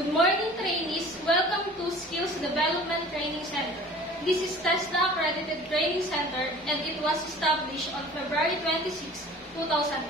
Good morning, trainees. Welcome to Skills Development Training Center. This is TESDA Accredited Training Center and it was established on February 26, 2010.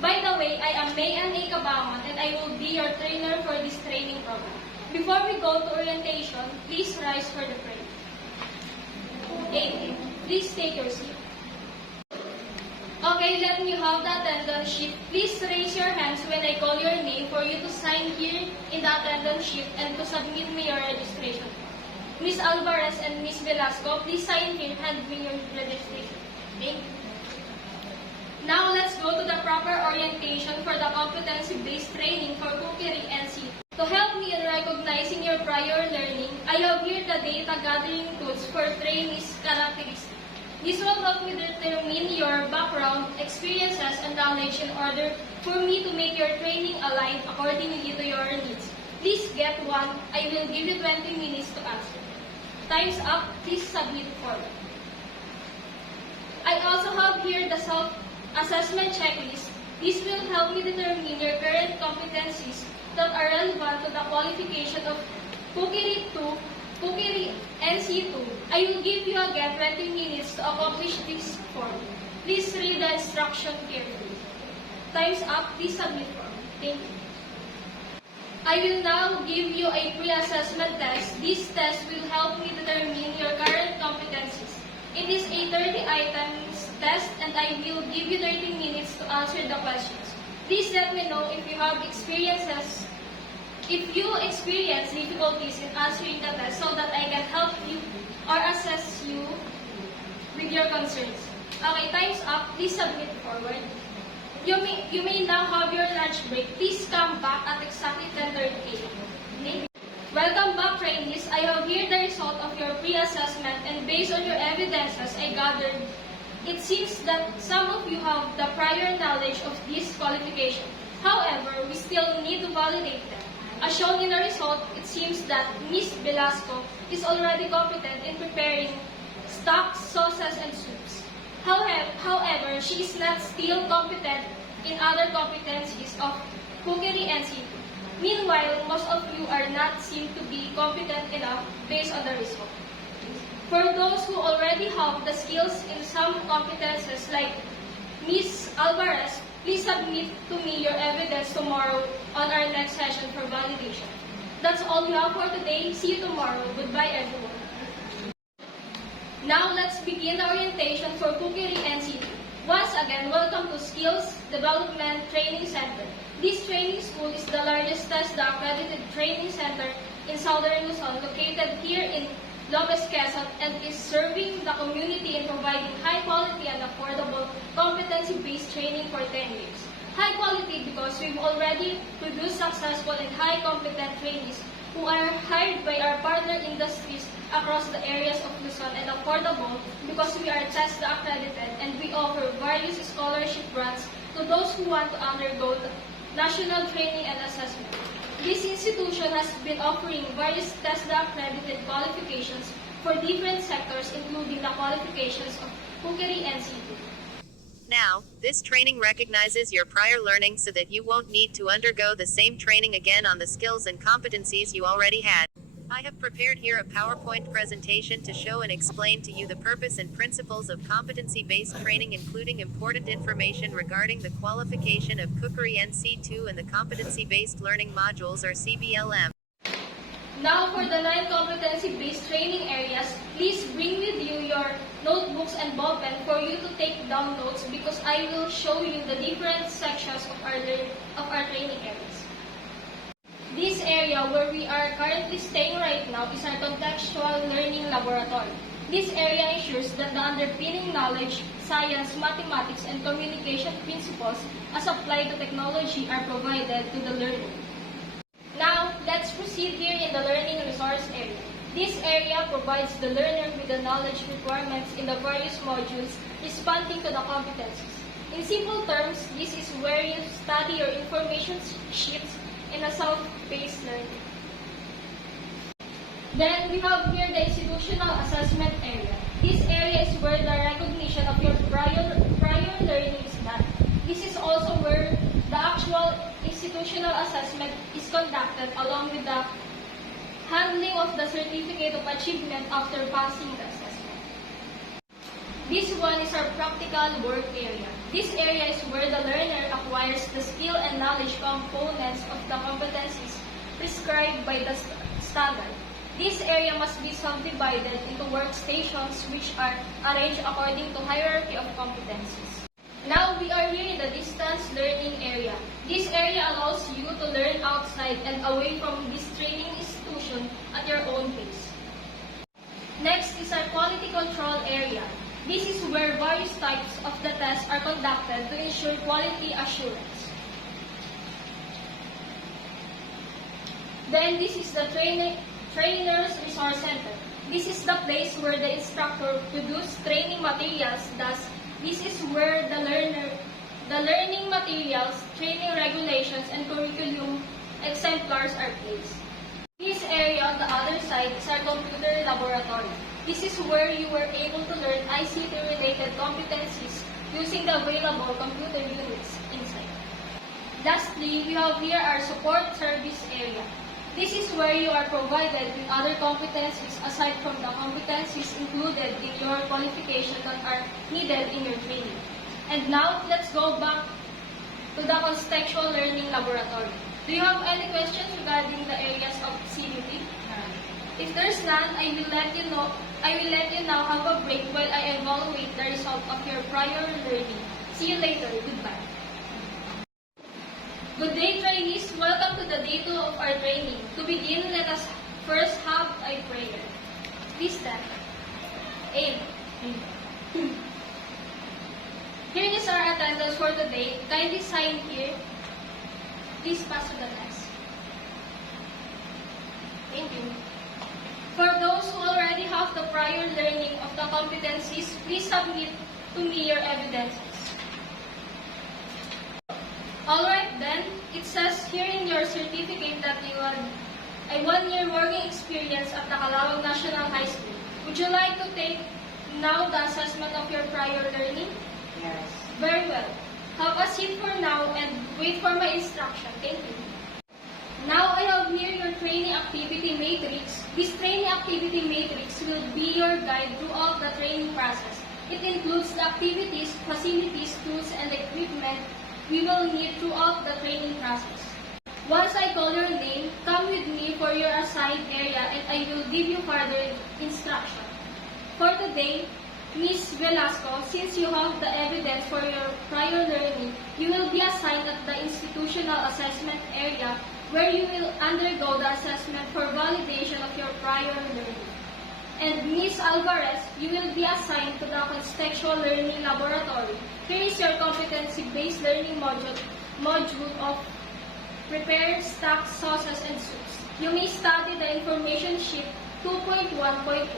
By the way, I am May Cabangon and I will be your trainer for this training program. Before we go to orientation, please rise for the prayer. 18. Please take your seat. Okay, let me have the attendance sheet. Please raise your hands when I call your name for you to sign here in the attendance sheet and to submit me your registration. Ms. Alvarez and Ms. Velasco, please sign here and hand me your registration. Thank you. Now let's go to the proper orientation for the competency-based training for cookery and seafood. To help me in recognizing your prior learning, I have here the data gathering tools for trainees' characteristics. This will help me determine your background, experiences, and knowledge in order for me to make your training aligned accordingly to your needs. Please get one. I will give you 20 minutes to answer. Time's up. Please submit form. I also have here the self-assessment checklist. This will help me determine your current competencies that are relevant to the qualification of Cookery NC2. I will give you again 20 minutes to accomplish this form. Please read the instruction carefully. Time's up. Please submit form. Thank you. I will now give you a pre-assessment test. This test will help me determine your current competencies. It is a 30 items test and I will give you 30 minutes to answer the questions. Please let me know if you have experience difficulties in answering the test so that I can help you or assess you with your concerns. Okay, time's up. Please submit forward. You may now have your lunch break. Please come back at exactly 10:30 a.m. Welcome back, trainees. I have here the result of your pre-assessment and based on your evidences I gathered, it seems that some of you have the prior knowledge of this qualification. However, we still need to validate them. As shown in the result, it seems that Ms. Velasco is already competent in preparing stocks, sauces, and soups. However, she is not still competent in other competencies of cookery and seafood. Meanwhile, most of you are not seen to be competent enough based on the result. For those who already have the skills in some competences like Ms. Alvarez, please submit to me your evidence tomorrow on our next session for validation. That's all we have for today. See you tomorrow. Goodbye, everyone. Now, let's begin the orientation for cookery and seafood. Once again, welcome to Skills Development Training Center. This training school is the largest TESDA accredited training center in Southern Luzon, located here in Lopez, Quezon, and is serving the community in providing high-quality and affordable competency-based training for 10 years. High quality because we've already produced successful and high-competent trainees who are hired by our partner industries across the areas of Luzon, and affordable because we are TESDA accredited and we offer various scholarship grants to those who want to undergo national training and assessment. This institution has been offering various TESDA accredited qualifications for different sectors, including the qualifications of cookery and seafood. Now, this training recognizes your prior learning so that you won't need to undergo the same training again on the skills and competencies you already had. I have prepared here a PowerPoint presentation to show and explain to you the purpose and principles of competency-based training, including important information regarding the qualification of Cookery NC2 and the Competency-Based Learning Modules or CBLM. Now for the 9 competency-based training areas, please bring with you your notebooks and ballpen for you to take down notes because I will show you the different sections of our training areas. This area where we are currently staying right now is our contextual learning laboratory. This area ensures that the underpinning knowledge, science, mathematics, and communication principles as applied to technology are provided to the learner. Now, let's proceed here in the learning resource area. This area provides the learner with the knowledge requirements in the various modules responding to the competencies. In simple terms, this is where you study your information sheets in a self-paced learning. Then we have here the institutional assessment area. This area is where the recognition of your prior learning is done. This is also where the actual institutional assessment is conducted along with the handling of the Certificate of Achievement after passing the assessment. This one is our practical work area. This area is where the learner acquires the skill and knowledge components of the competencies prescribed by the standard. This area must be subdivided into workstations which are arranged according to hierarchy of competencies. Now we are here in the distance learning area. This area allows you to learn outside and away from this training institution at your own pace. Next is our quality control area. This is where various types of the tests are conducted to ensure quality assurance. Then this is the Trainer's Resource Center. This is the place where the instructor produces training materials. Thus, this is where the learning materials, training regulations, and curriculum exemplars are placed. This area on the other side is our computer laboratory. This is where you were able to learn ICT-related competencies using the available computer units inside. Lastly, we have here our support service area. This is where you are provided with other competencies aside from the competencies included in your qualification that are needed in your training. And now, let's go back to the contextual learning laboratory. Do you have any questions regarding the areas of CUT? If there's none, I will let you now have a break while I evaluate the result of your prior learning. See you later. Goodbye. Good day, trainees. Welcome to the day 2 of our training. To begin, let us first have a prayer. Please stand. Amen. Here is our attendance for today. Kindly sign here. Please pass to the next. Thank you. For those who already have the prior learning of the competencies, please submit to me your evidences. Alright then, it says here in your certificate that you have a 1-year working experience at the Cabangon National High School. Would you like to take now the assessment of your prior learning? Yes. Very well. Have a seat for now and wait for my instruction. Thank you. Now I have here your training activity matrix. This training activity matrix will be your guide throughout the training process. It includes the activities, facilities, tools, and equipment we will need throughout the training process. Once I call your name, come with me for your assigned area and I will give you further instruction. For today, Ms. Velasco, since you have the evidence for your prior learning, you will be assigned at the institutional assessment area where you will undergo the assessment for validation of your prior learning. And Ms. Alvarez, you will be assigned to the contextual learning laboratory. Here is your competency-based learning module of prepare, stack, sauces, and soups. You may study the information sheet 2.1.1.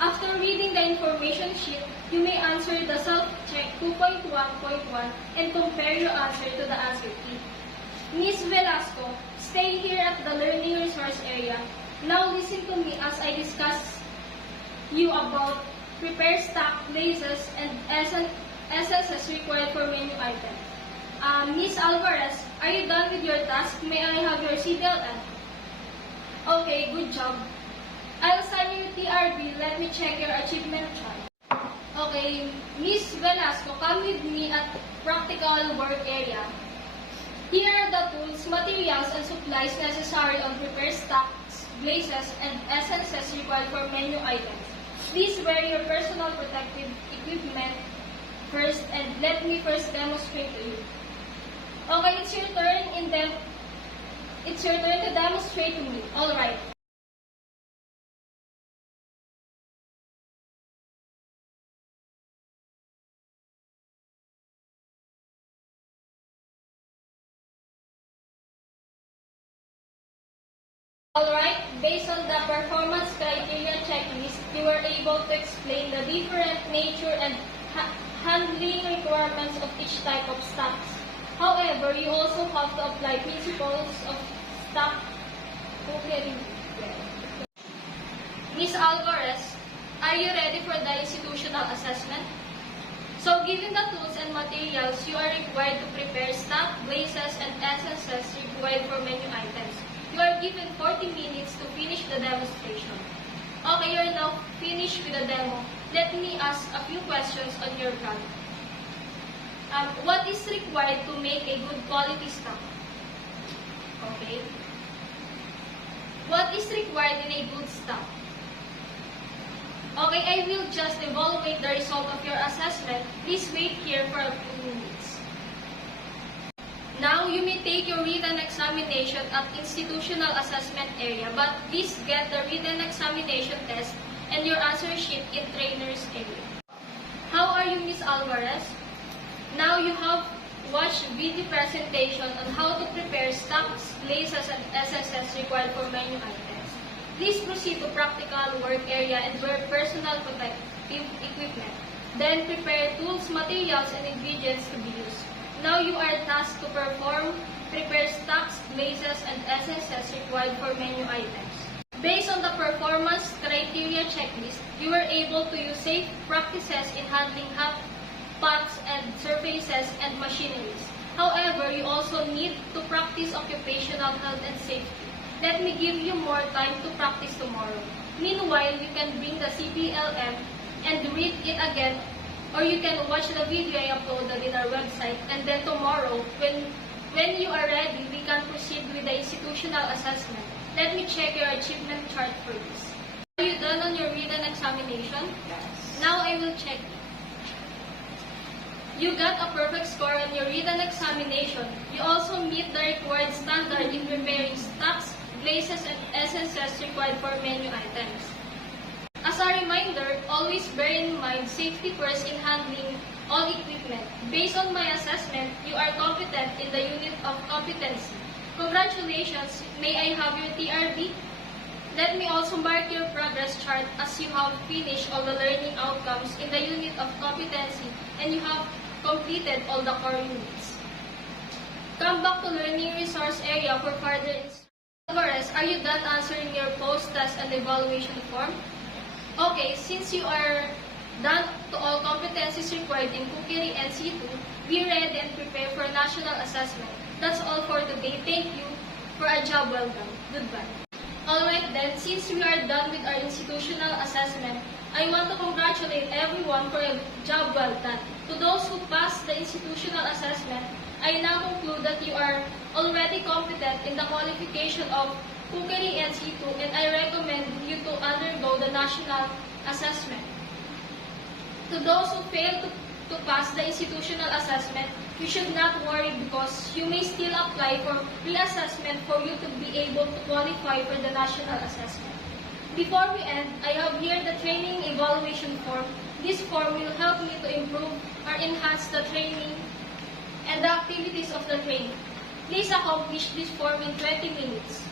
After reading the information sheet, you may answer the self-check 2.1.1 and compare your answer to the answer key. Ms. Velasco, stay here at the learning resource area. Now listen to me as I discuss you about prepare, stack, bases, and essences required for menu item. Ms. Alvarez, are you done with your task? May I have your seatbelt on? Okay, good job. I'll sign your TRB. Let me check your achievement chart. Okay, Ms. Velasco, come with me at practical work area. Here are the tools, materials, and supplies necessary on prepare stacks, blazes, and essences required for menu items. Please wear your personal protective equipment first, and let me first demonstrate to you. Okay, it's your turn to demonstrate to me. All right. Alright, based on the performance criteria checklist, you were able to explain the different nature and handling requirements of each type of stacks. However, you also have to apply principles of stack cooking. Ms. Alvarez, are you ready for the institutional assessment? So, given the tools and materials, you are required to prepare stack, blazes, and essences required for menu items. were given 40 minutes to finish the demonstration. Okay, you're now finished with the demo. Let me ask a few questions on your product. What is required to make a good quality stock? Okay. What is required in a good stock? Okay, I will just evaluate the result of your assessment. Please wait here for a few minutes. Now, you may take your written examination at institutional assessment area, but please get the written examination test and your answer sheet in trainer's area. How are you, Ms. Alvarez? Now you have watched video presentation on how to prepare stocks, places, and SSS required for menu items. Please proceed to practical work area and wear personal protective equipment. Then prepare tools, materials, and ingredients to be used. Now you are tasked to prepare stocks, places, and SSS required for menu items. Based on the performance criteria checklist, you were able to use safe practices in handling hot pots and surfaces and machineries. However, you also need to practice occupational health and safety. Let me give you more time to practice tomorrow. Meanwhile, you can bring the CPLM and read it again, or you can watch the video I uploaded in our website, and then tomorrow, when you are ready, we can proceed with the institutional assessment. Let me check your achievement chart for this. Are you done on your written examination? Yes. Now I will check it. You got a perfect score on your written examination. You also meet the required standard in preparing stocks, places, and SSS required for menu items. As a reminder, always bear in mind safety first in handling all equipment. Based on my assessment, you are competent in the unit of competency. Congratulations! May I have your TRB? Let me also mark your progress chart as you have finished all the learning outcomes in the unit of competency and you have completed all the core units. Come back to learning resource area for further instruction. Alvarez, are you done answering your post-test and evaluation form? Okay, since you are done to all competencies required in cookery and C2, be ready and prepare for national assessment. That's all for today. Thank you for a job well done. Goodbye. Alright then, since we are done with our institutional assessment, I want to congratulate everyone for a job well done. To those who passed the institutional assessment, I now conclude that you are already competent in the qualification of cookery and C2, and I recommend you to undergo the national assessment. To those who failed to pass the institutional assessment, you should not worry because you may still apply for reassessment for you to be able to qualify for the national assessment. Before we end, I have here the training evaluation form. This form will help me to improve or enhance the training and the activities of the training. Please accomplish this form in 20 minutes.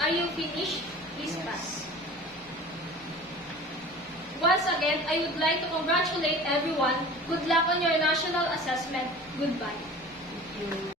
Are you finished? Please pass. Once again, I would like to congratulate everyone. Good luck on your national assessment. Goodbye. Thank you.